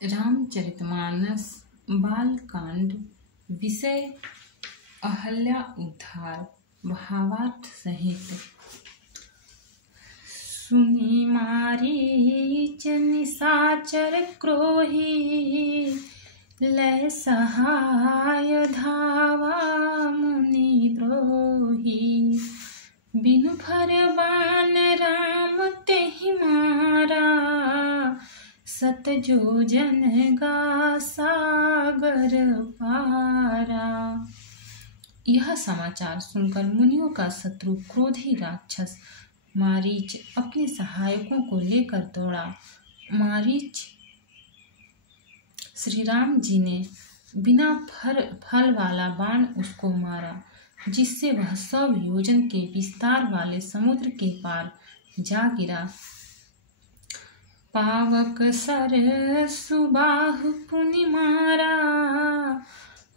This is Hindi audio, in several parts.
रामचरितमानस बालकांड। विषय अहल्या उद्धार। भावार्थ सहित। सुनी मारीच निशाचर क्रोही, लय सहाय धावा मुनि द्रोही। बिनु फर बाण राम तेहि मारा, सत जोजन गा सागर पारा। यह समाचार सुनकर मुनियों का शत्रु क्रोधी राक्षस मारीच अपने सहायकों को लेकर दौड़ा। मारीच श्री राम जी ने बिना फल वाला बाण उसको मारा, जिससे वह 100 योजन के विस्तार वाले समुद्र के पार जा गिरा। पावक सर सुबाहु पुनि मारा,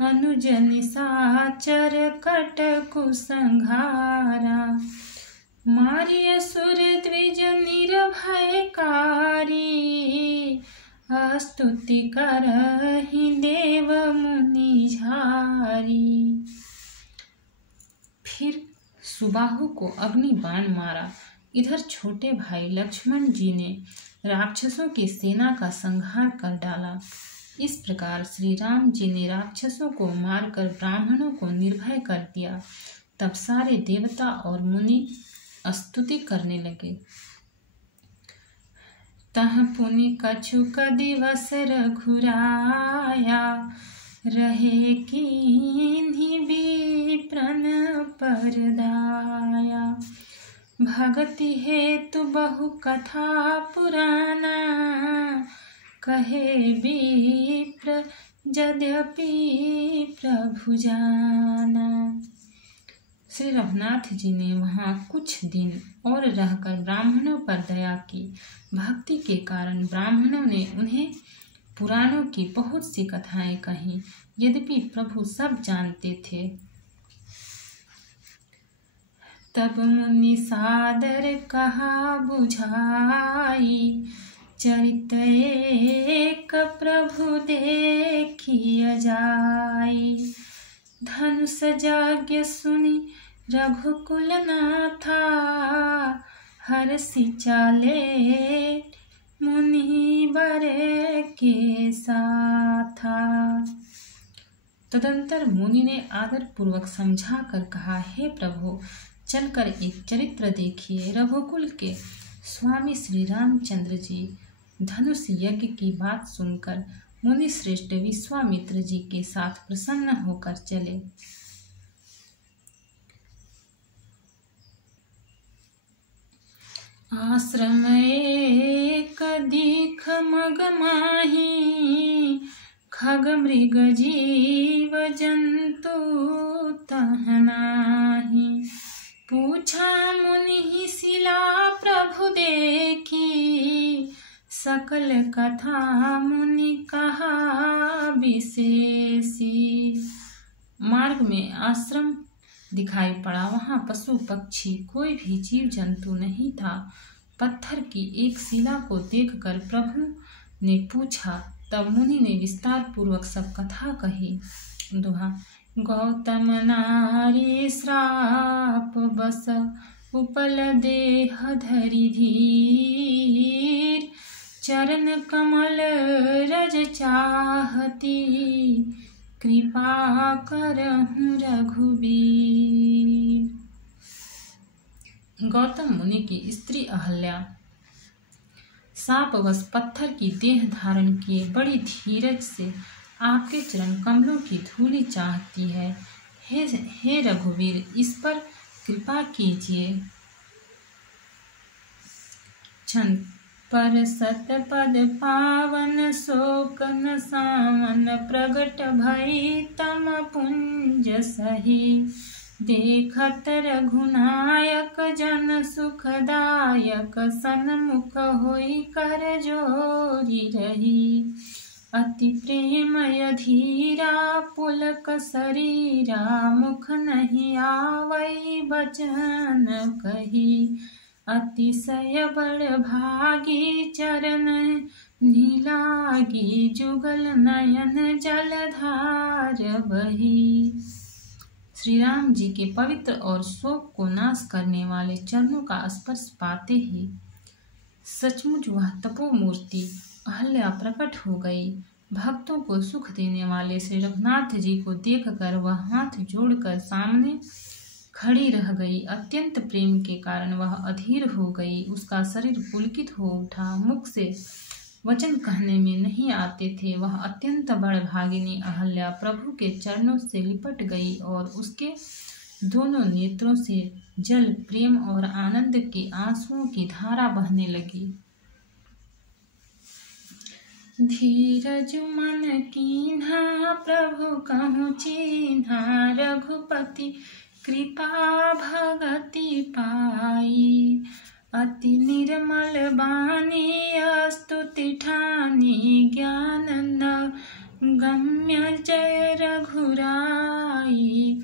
अनुज निशाचर कटकु संघारा। मारी असुर द्विज निर्भयकारी, स्तुति करहि देव मुनि झारी। फिर सुबाहु को अग्नि बाण मारा। इधर छोटे भाई लक्ष्मण जी ने राक्षसों की सेना का संहार कर डाला। इस प्रकार श्री राम जी ने राक्षसों को मारकर ब्राह्मणों को निर्भय कर दिया। तब सारे देवता और मुनि स्तुति करने लगे। तह पुनि कछुक दिवस रघुराया, रहे कीन्ही विप्रन परदाया। भगति हेतु बहु कथा पुराना, कहे विप्र यद्यपि प्रभु जाना। श्री रघुनाथ जी ने वहाँ कुछ दिन और रहकर ब्राह्मणों पर दया की। भक्ति के कारण ब्राह्मणों ने उन्हें पुराणों की बहुत सी कथाएं कहीं, यद्यपि प्रभु सब जानते थे। तब मुनि सादर कहा बुझाई, चरित एक प्रभु देखिय जाई। धनुष यज्ञ सुनि रघुकुल नाथा, हर्षि चाले मुनि बर के साथा। तदंतर मुनि ने आदर पूर्वक समझा कर कहा, हे प्रभु, चलकर एक चरित्र देखिए। रघुकुल के स्वामी श्री रामचंद्र जी धनुष यज्ञ की बात सुनकर मुनि श्रेष्ठ विश्वामित्र जी के साथ प्रसन्न होकर चले। आश्रम एक दीख मग माही, खग मृग जीव जंतु तह नाही। पूछा मुनि शिला प्रभु देखी, सकल कथा मुनि कहा विशेषी। मार्ग में आश्रम दिखाई पड़ा। वहाँ पशु पक्षी कोई भी जीव जंतु नहीं था। पत्थर की एक शिला को देखकर प्रभु ने पूछा। तब मुनि ने विस्तार पूर्वक सब कथा कही। दोहा। गौतम नारी श्राप बस, उपल देह धरि धीर। चरण कमल रज चाहती, कृपा करहु रघुबीर। गौतम मुनि की स्त्री अहल्या शापवश पत्थर की देह धारण किए बड़ी धीरज से आपके चरण कमलों की धूलि चाहती है। हे रघुवीर, इस पर कृपा कीजिए। छंद। पर सतपद पावन शोक न सावन, प्रगट भई तम पुंज सही। देखत रघुनायक जन सुखदायक, सन्मुख होई कर जोरी रही। अति प्रेम अधीरा पुलक शरीरा, मुख नहीं आवई बचन कही। अतिशय बड़ भागी चरण नीलागी जुगल नयन जलधार बही। श्री राम जी के पवित्र और शोक को नाश करने वाले चरणों का स्पर्श पाते ही सचमुच वह तपोमूर्ति अहल्या प्रकट हो गई। भक्तों को सुख देने वाले श्री रघुनाथ जी को देखकर वह हाथ जोड़कर सामने खड़ी रह गई। अत्यंत प्रेम के कारण वह अधीर हो गई। उसका शरीर पुलकित हो उठा। मुख से वचन कहने में नहीं आते थे। वह अत्यंत बड़भागिनी अहल्या प्रभु के चरणों से लिपट गई और उसके दोनों नेत्रों से जल, प्रेम और आनंद के आंसुओं की धारा बहने लगी। धीरज मन कीन्हा प्रभु कहूँ चिन्हा, रघुपति कृपा भगति पाई। अति निर्मल बानी स्तुति ठानी, ज्ञान न गम्य जय रघुराई।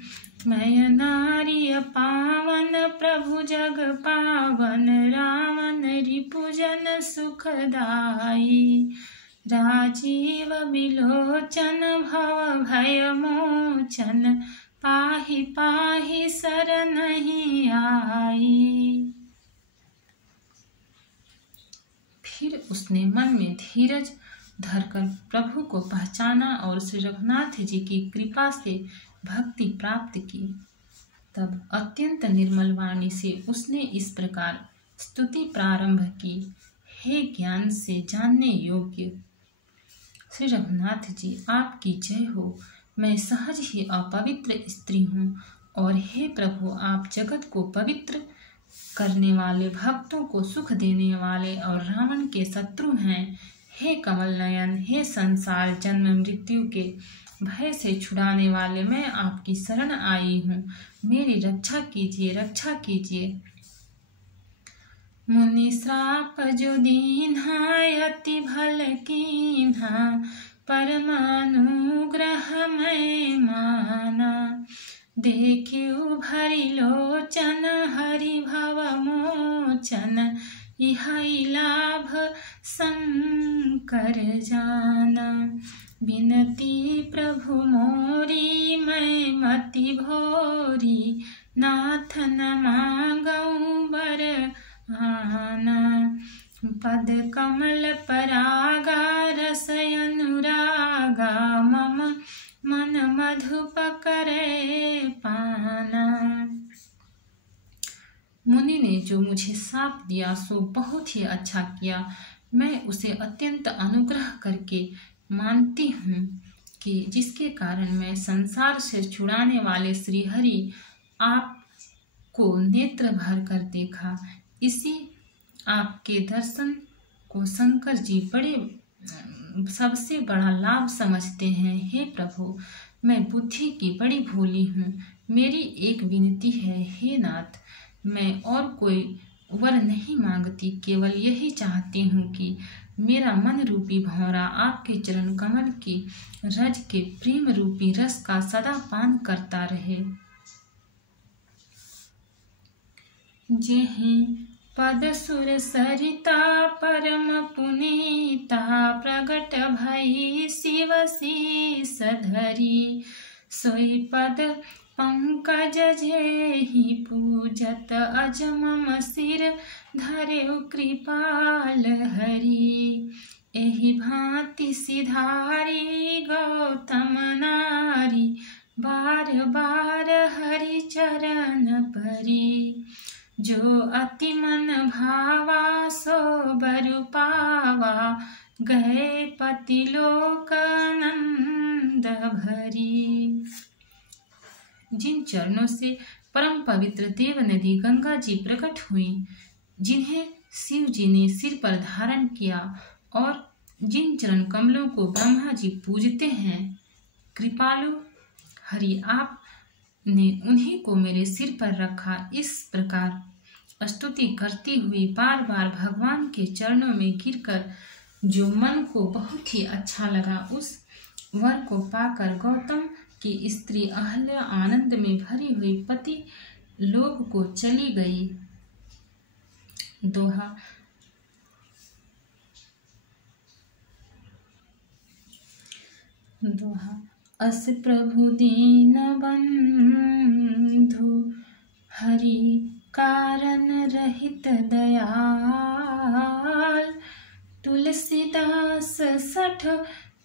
मैं नारी पावन प्रभु जग पावन, रावण रिपुजन सुखदाई। राजीव बिलोचन भव भय मोचन, पाहि पाहि शरणहि आई। फिर उसने मन में धीरज धरकर प्रभु को पहचाना और श्री रघुनाथ जी की कृपा से भक्ति प्राप्त की। तब अत्यंत निर्मल वाणी से उसने इस प्रकार स्तुति प्रारंभ की। हे ज्ञान से जानने योग्य श्री रघुनाथ जी, आपकी जय हो। मैं सहज ही अपवित्र स्त्री हूँ और हे प्रभु, आप जगत को पवित्र करने वाले, भक्तों को सुख देने वाले और रावण के शत्रु हैं। हे कमल नयन, हे संसार जन्म मृत्यु के भय से छुड़ाने वाले, मैं आपकी शरण आई हूँ। मेरी रक्षा कीजिए, रक्षा कीजिए। मुनि श्राप जो दीन्हा, अति भल कीन्हा, परम अनुग्रह मैं माना। देखियो भरि लोचन, हरि भव मोचन, इहाई लाभ शंकर जाना। बिनती प्रभु मोरी, मैं मति भोरी, नाथ न मांगऊँ बर आना। पद कमल परागा, रस अनुरागा, मम मन मधुप करे पाना। मुनि ने जो मुझे शाप दिया सो बहुत ही अच्छा किया। मैं उसे अत्यंत अनुग्रह करके मानती हूँ कि जिसके कारण मैं संसार से छुड़ाने वाले श्री हरि आपको नेत्र भर कर देखा। इसी आपके दर्शन को शंकर जी बड़े सबसे बड़ा लाभ समझते हैं। हे प्रभु, मैं बुद्धि की बड़ी भोली हूँ। मेरी एक विनती है, हे नाथ, मैं और कोई वर नहीं मांगती, केवल यही चाहती हूँ कि मेरा मन रूपी भौरा आपके चरण कमल की रज के प्रेम रूपी रस का सदा पान करता रहे। जेहि पद सुर सरिता परम पुनीता, प्रगट भई शिव शीस धरी। सोई पद पंकज जेहि पूजत, अजमम सिर धरेउ कृपाल हरि। एहि भांति सिधारी गौतम नारी, बार बार हरि चरण परी। जो अति मन भावा सो बरु पावा, गए पति लोक आनंद भरी। जिन चरणों से परम पवित्र देव नदी गंगा जी प्रकट हुई, जिन्हें शिव जी ने सिर पर धारण किया और जिन चरण कमलों को ब्रह्मा जी पूजते हैं, कृपालु हरि आप ने उन्हीं को मेरे सिर पर रखा। इस प्रकार स्तुति करती हुई बार बार भगवान के चरणों में गिरकर जो मन को बहुत ही अच्छा लगा, उस वर को पाकर गौतम की स्त्री अहल्या आनंद में भरी हुई पति लोक को चली गई। दोहा। दोहा। अस प्रभु दीन बंधु हरि कारण रहित दयाल, तुलसीदास सठ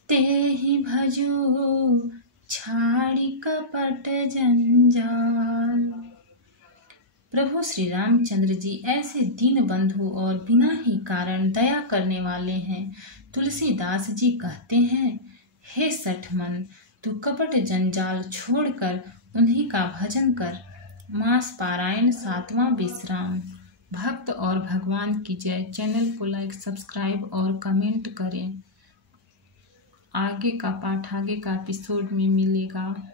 तेहि भजो छाड़ी कपट जंजाल। प्रभु श्री रामचंद्र जी ऐसे दीन बंधु और बिना ही कारण दया करने वाले हैं। तुलसीदास जी कहते हैं, हे सठ मन, तू कपट जंजाल छोड़कर उन्हीं का भजन कर। मास पारायण 7वां विश्राम। भक्त और भगवान की जय। चैनल को लाइक, सब्सक्राइब और कमेंट करें। आगे का पाठ आगे का एपिसोड में मिलेगा।